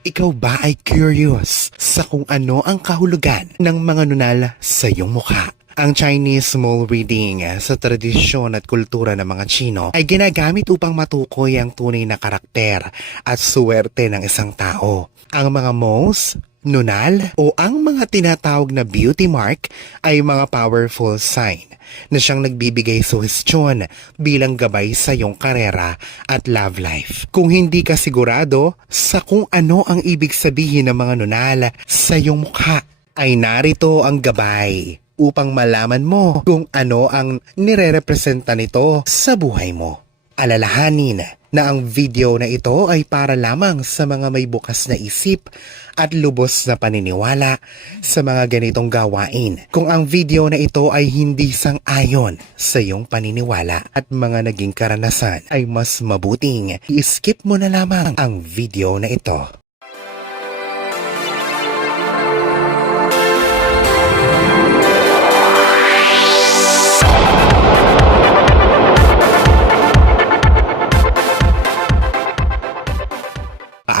Ikaw ba ay curious sa kung ano ang kahulugan ng mga nunal sa iyong mukha? Ang Chinese mole reading sa tradisyon at kultura ng mga Chino ay ginagamit upang matukoy ang tunay na karakter at suwerte ng isang tao. Ang mga moles, nunal o ang mga tinatawag na beauty mark ay mga powerful sign na siyang nagbibigay suhestyon bilang gabay sa iyong karera at love life. Kung hindi ka sigurado sa kung ano ang ibig sabihin ng mga nunal sa iyong mukha, ay narito ang gabay upang malaman mo kung ano ang nirerepresenta nito sa buhay mo. Alalahanin na ang video na ito ay para lamang sa mga may bukas na isip at lubos na paniniwala sa mga ganitong gawain. Kung ang video na ito ay hindi sang-ayon sa iyong paniniwala at mga naging karanasan, ay mas mabuting i-skip mo na lamang ang video na ito.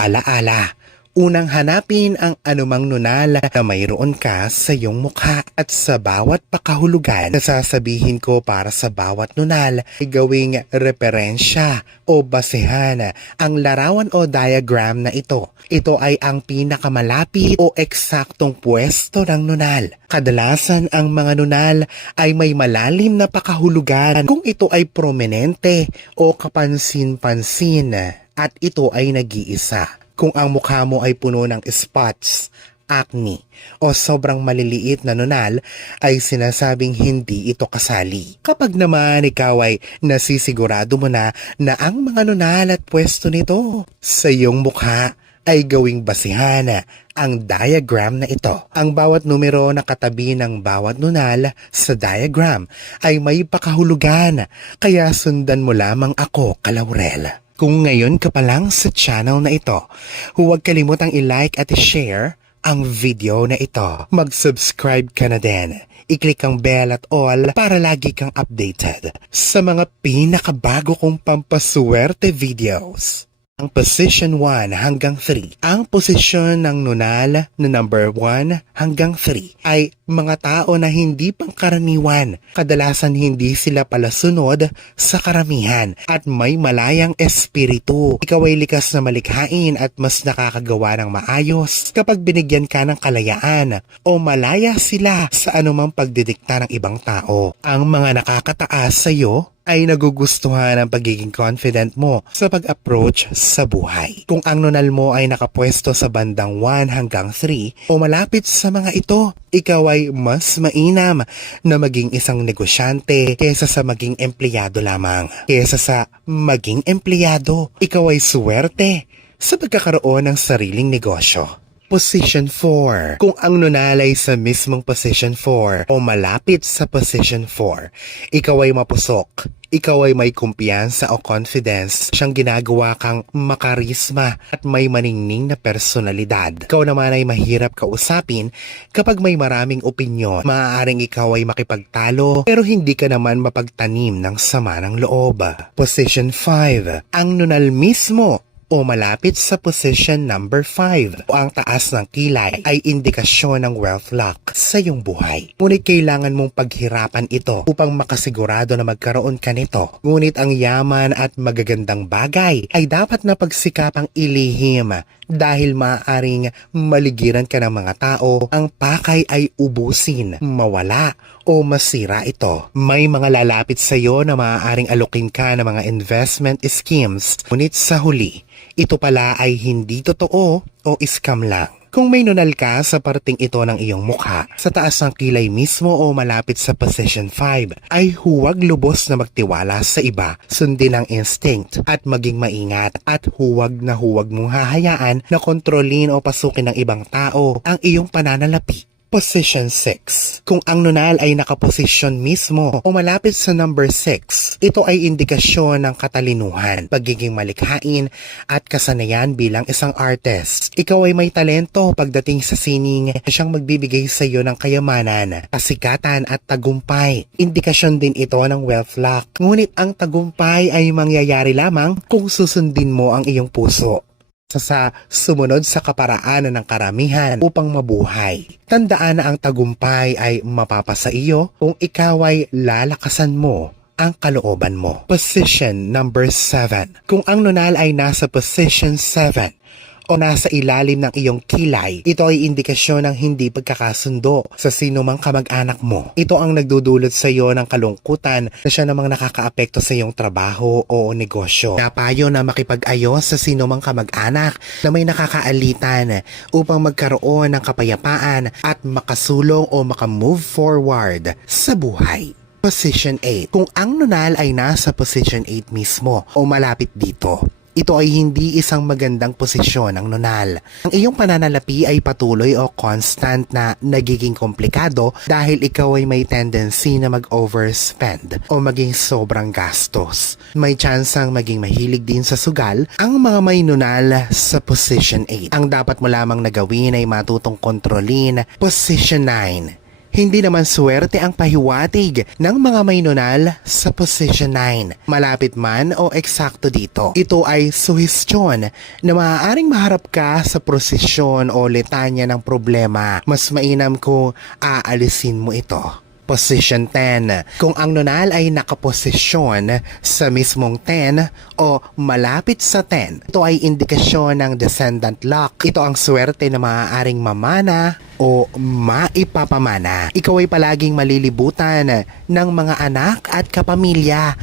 Paalaala, unang hanapin ang anumang nunal na mayroon ka sa iyong mukha at sa bawat pakahulugan na sasabihin ko para sa bawat nunal ay gawing referensya o basehan ang larawan o diagram na ito. Ito ay ang pinakamalapit o eksaktong pwesto ng nunal. Kadalasan ang mga nunal ay may malalim na pakahulugan kung ito ay prominente o kapansin-pansin at ito ay nag-iisa. Kung ang mukha mo ay puno ng spots, acne, o sobrang maliliit na nunal, ay sinasabing hindi ito kasali. Kapag naman ikaw ay nasisigurado mo na ang mga nunal at pwesto nito sa iyong mukha, ay gawing basihan ang diagram na ito. Ang bawat numero na katabi ng bawat nunal sa diagram ay may pakahulugan, kaya sundan mo lamang ako, Kalaurel. Kung ngayon ka pa lang sa channel na ito, huwag kalimutang i-like at i-share ang video na ito. Mag-subscribe ka na din. I-click ang bell at all para lagi kang updated sa mga pinakabago kong pampaswerte videos. Ang position 1 hanggang 3. Ang posisyon ng nunal na number 1 hanggang 3 ay mga tao na hindi pangkaraniwan. Kadalasan hindi sila palasunod sa karamihan at may malayang espiritu. Ikaw ay likas na malikhain at mas nakakagawa ng maayos kapag binigyan ka ng kalayaan o malaya sila sa anumang pagdidikta ng ibang tao. Ang mga nakakataas sa iyo ay nagugustuhan ang pagiging confident mo sa pag-approach sa buhay. Kung ang nunal mo ay nakapwesto sa bandang 1 hanggang 3 o malapit sa mga ito, ikaw ay mas mainam na maging isang negosyante kaysa sa maging empleyado lamang. Kaysa sa maging empleyado, ikaw ay suwerte sa pagkakaroon ng sariling negosyo. Position 4. Kung ang nunal ay sa mismong position 4 o malapit sa position 4, ikaw ay mapusok. Ikaw ay may kumpiyansa o confidence. Siyang ginagawa kang makarisma at may maningning na personalidad. Ikaw naman ay mahirap kausapin kapag may maraming opinyon. Maaaring ikaw ay makipagtalo pero hindi ka naman mapagtanim ng sama ng loob. Position 5. Ang nunal mismo o malapit sa position number 5 o ang taas ng kilay ay indikasyon ng wealth luck sa iyong buhay. Ngunit kailangan mong paghirapan ito upang makasigurado na magkaroon ka nito. Ngunit ang yaman at magagandang bagay ay dapat na pagsikapang ilihim dahil maaaring maligiran ka ng mga tao, ang pakay ay ubusin, mawala o masira ito. May mga lalapit sa iyo na maaaring alukin ka ng mga investment schemes, ngunit sa huli, ito pala ay hindi totoo o scam lang. Kung may nunal ka sa parting ito ng iyong mukha, sa taas ng kilay mismo o malapit sa position 5, ay huwag lubos na magtiwala sa iba, sundin ang instinct at maging maingat at huwag mong hahayaan na kontrolin o pasukin ng ibang tao ang iyong pananalapi. Position 6. Kung ang nunal ay nakaposisyon mismo o malapit sa number 6, ito ay indikasyon ng katalinuhan, pagiging malikhain at kasanayan bilang isang artist. Ikaw ay may talento pagdating sa sining, siyang magbibigay sa iyo ng kayamanan, kasikatan at tagumpay. Indikasyon din ito ng wealth luck. Ngunit ang tagumpay ay mangyayari lamang kung susundin mo ang iyong puso. sa sumunod sa kaparaanan ng karamihan upang mabuhay. Tandaan na ang tagumpay ay mapapasa iyo kung ikaw ay lalakasan mo ang kalooban mo. Position number 7. Kung ang nunal ay nasa position 7 o nasa ilalim ng iyong kilay, ito ay indikasyon ng hindi pagkakasundo sa sino mang kamag-anak mo. Ito ang nagdudulot sa iyo ng kalungkutan na siya namang nakakaapekto sa iyong trabaho o negosyo. Napayo na makipag-ayos sa sino mang kamag-anak na may nakakaalitan upang magkaroon ng kapayapaan at makasulong o makamove forward sa buhay. Position 8. Kung ang nunal ay nasa position 8 mismo o malapit dito, ito ay hindi isang magandang posisyon ng nunal. Ang iyong pananalapi ay patuloy o constant na nagiging komplikado dahil ikaw ay may tendency na mag-overspend o maging sobrang gastos. May tsansang maging mahilig din sa sugal ang mga may nunal sa position 8. Ang dapat mo lamang na gawin ay matutong kontrolin position 9. Hindi naman swerte ang pahiwatig ng mga may nunal sa position 9. Malapit man o eksakto dito, ito ay suhestyon na maaaring maharap ka sa prosesyon o litanya ng problema. Mas mainam kung aalisin mo ito. Position 10. Kung ang nunal ay nakaposisyon sa mismong 10 o malapit sa 10, ito ay indikasyon ng descendant luck. Ito ang swerte na maaaring mamana o maipapamana. Ikaw ay palaging malilibutan ng mga anak at kapamilya,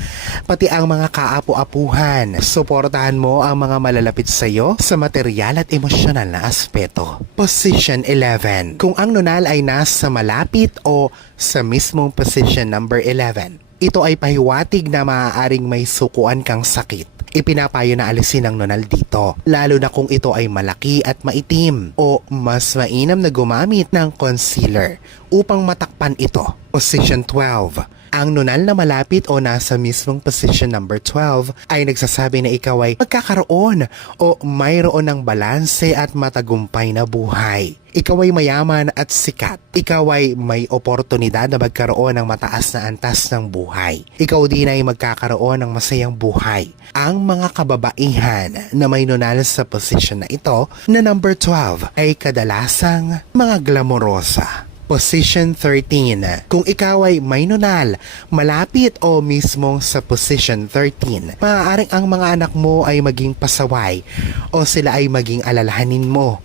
pati ang mga kaapu-apuhan. Suportahan mo ang mga malalapit sa iyo sa material at emosyonal na aspeto. Position 11. Kung ang nunal ay nasa malapit o sa mismong position number 11, ito ay pahiwatig na maaaring may sukuan kang sakit. Ipinapayo na alisin ang nunal dito, lalo na kung ito ay malaki at maitim, o mas mainam na gumamit ng concealer upang matakpan ito. Position 12. Ang nunal na malapit o nasa mismong position number 12 ay nagsasabi na ikaw ay magkakaroon o mayroon ng balanse at matagumpay na buhay. Ikaw ay mayaman at sikat. Ikaw ay may oportunidad na magkaroon ng mataas na antas ng buhay. Ikaw din ay magkakaroon ng masayang buhay. Ang mga kababaihan na may nunal sa position na ito na number 12 ay kadalasang mga glamorosa. Position 13. Kung ikaw ay may nunal, malapit o mismong sa position 13, maaaring ang mga anak mo ay maging pasaway o sila ay maging alalahanin mo.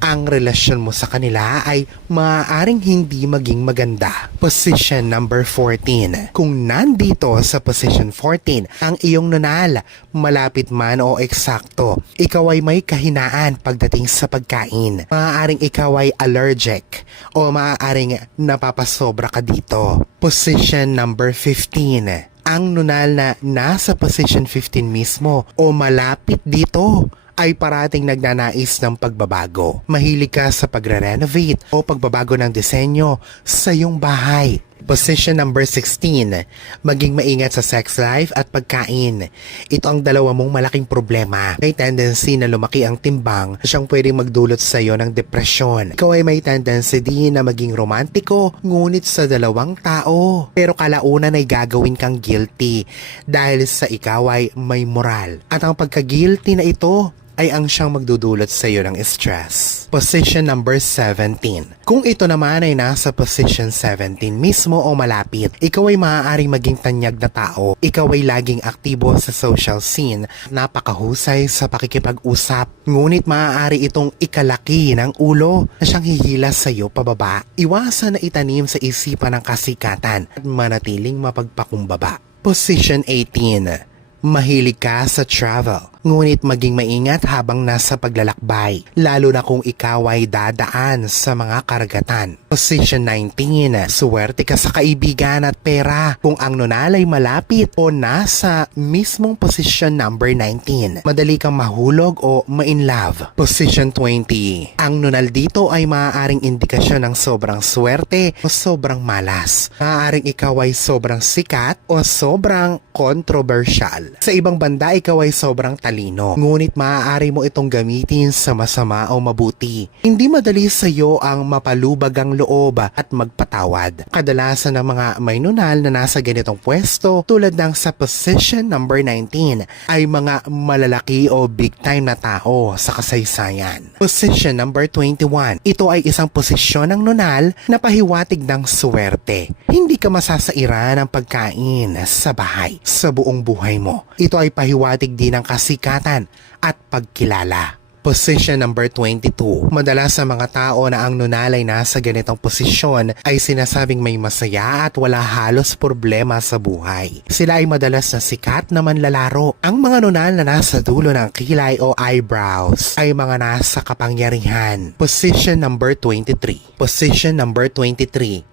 Ang relasyon mo sa kanila ay maaaring hindi maging maganda. Position number 14. Kung nandito sa position 14 ang iyong nunal, malapit man o eksakto, ikaw ay may kahinaan pagdating sa pagkain. Maaaring ikaw ay allergic o maaaring napapasobra ka dito. Position number 15. Ang nunal na nasa position 15 mismo o malapit dito ay parating nagnanais ng pagbabago. Mahilig ka sa pagre-renovate o pagbabago ng disenyo sa iyong bahay. Position number 16. Maging maingat sa sex life at pagkain. Ito ang dalawa mong malaking problema. May tendency na lumaki ang timbang na siyang pwedeng magdulot sa iyo ng depresyon. Ikaw ay may tendency din na maging romantiko, ngunit sa dalawang tao. Pero kalaunan ay gagawin kang guilty dahil sa ikaw ay may moral. At ang pagka-guilty na ito ay ang siyang magdudulot sa iyo ng stress. Position number 17. Kung ito naman ay nasa position 17 mismo o malapit, ikaw ay maaaring maging tanyag na tao. Ikaw ay laging aktibo sa social scene, napakahusay sa pakikipag-usap. Ngunit maaari itong ikalaki ng ulo na siyang hihilas sa iyo pababa. Iwasan na itanim sa isipan ng kasikatan at manatiling mapagpakumbaba. Position 18. Mahilig ka sa travel, ngunit maging maingat habang nasa paglalakbay, lalo na kung ikaw ay dadaan sa mga karagatan. Position 19. Suwerte ka sa kaibigan at pera kung ang nunal ay malapit o nasa mismong position number 19. Madali kang mahulog o ma-in-love. Position 20. Ang nunal dito ay maaaring indikasyon ng sobrang swerte o sobrang malas. Maaaring ikaw ay sobrang sikat o sobrang controversial. Sa ibang banda, ikaw ay sobrang matalino. Ngunit maaari mo itong gamitin sa masama o mabuti. Hindi madali sa iyo ang mapalubag ang loob at magpatawad. Kadalasan ng mga may nunal na nasa ganitong pwesto tulad ng sa position number 19 ay mga malalaki o big time na tao sa kasaysayan. Position number 21. Ito ay isang posisyon ng nunal na pahiwatig ng swerte. Hindi ka masasaira ng pagkain sa bahay sa buong buhay mo. Ito ay pahiwatig din ng kasikatan at pagkilala. Position number 22. Madalas sa mga tao na ang nunal ay nasa ganitong posisyon ay sinasabing may masaya at wala halos problema sa buhay. Sila ay madalas na sikat na manlalaro. Ang mga nunal na nasa dulo ng kilay o eyebrows ay mga nasa kapangyarihan. Position number 23. Position number 23.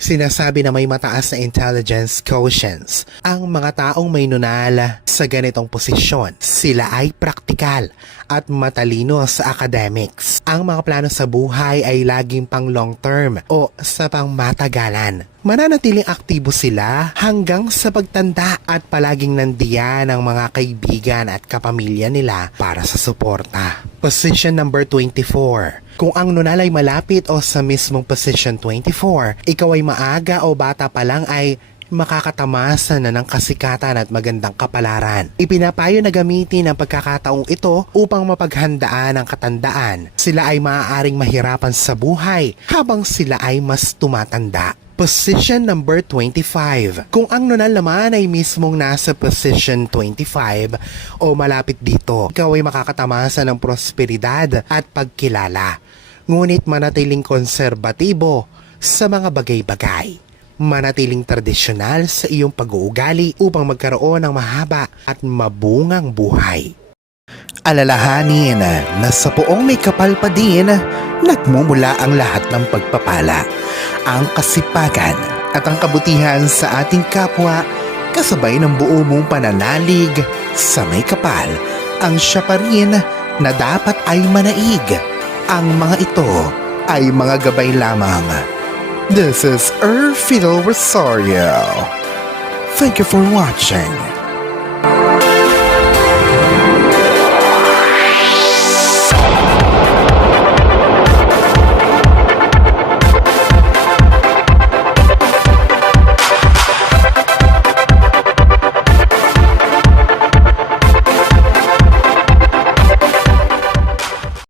Sinasabi na may mataas na intelligence quotients. Ang mga taong may nunal sa ganitong posisyon, sila ay praktikal at matalino sa academics. Ang mga plano sa buhay ay laging pang long term o sa pang matagalan. Mananatiling aktibo sila hanggang sa pagtanda at palaging nandiyan ang mga kaibigan at kapamilya nila para sa suporta. Position number 24. Kung ang nunal ay malapit o sa mismong position 24, ikaw ay maaga o bata pa lang ay makakatamasa na ng kasikatan at magandang kapalaran. Ipinapayo na gamitin ang pagkakataong ito upang mapaghandaan ang katandaan. Sila ay maaaring mahirapan sa buhay habang sila ay mas tumatanda. Position number 25. Kung ang nunal naman ay mismong nasa position 25 o malapit dito, ikaw ay makakatamasa ng prosperidad at pagkilala. Ngunit manatiling konserbatibo sa mga bagay-bagay. Manatiling tradisyonal sa iyong pag-uugali upang magkaroon ng mahaba at mabungang buhay. Alalahanin na sa poong may kapal pa din, nagmumula ang lahat ng pagpapala, ang kasipagan at ang kabutihan sa ating kapwa kasabay ng buo mong pananalig sa may kapal. Ang siya pa rin na dapat ay manaig. Ang mga ito ay mga gabay lamang. This is Fiddle Rosario. Thank you for watching.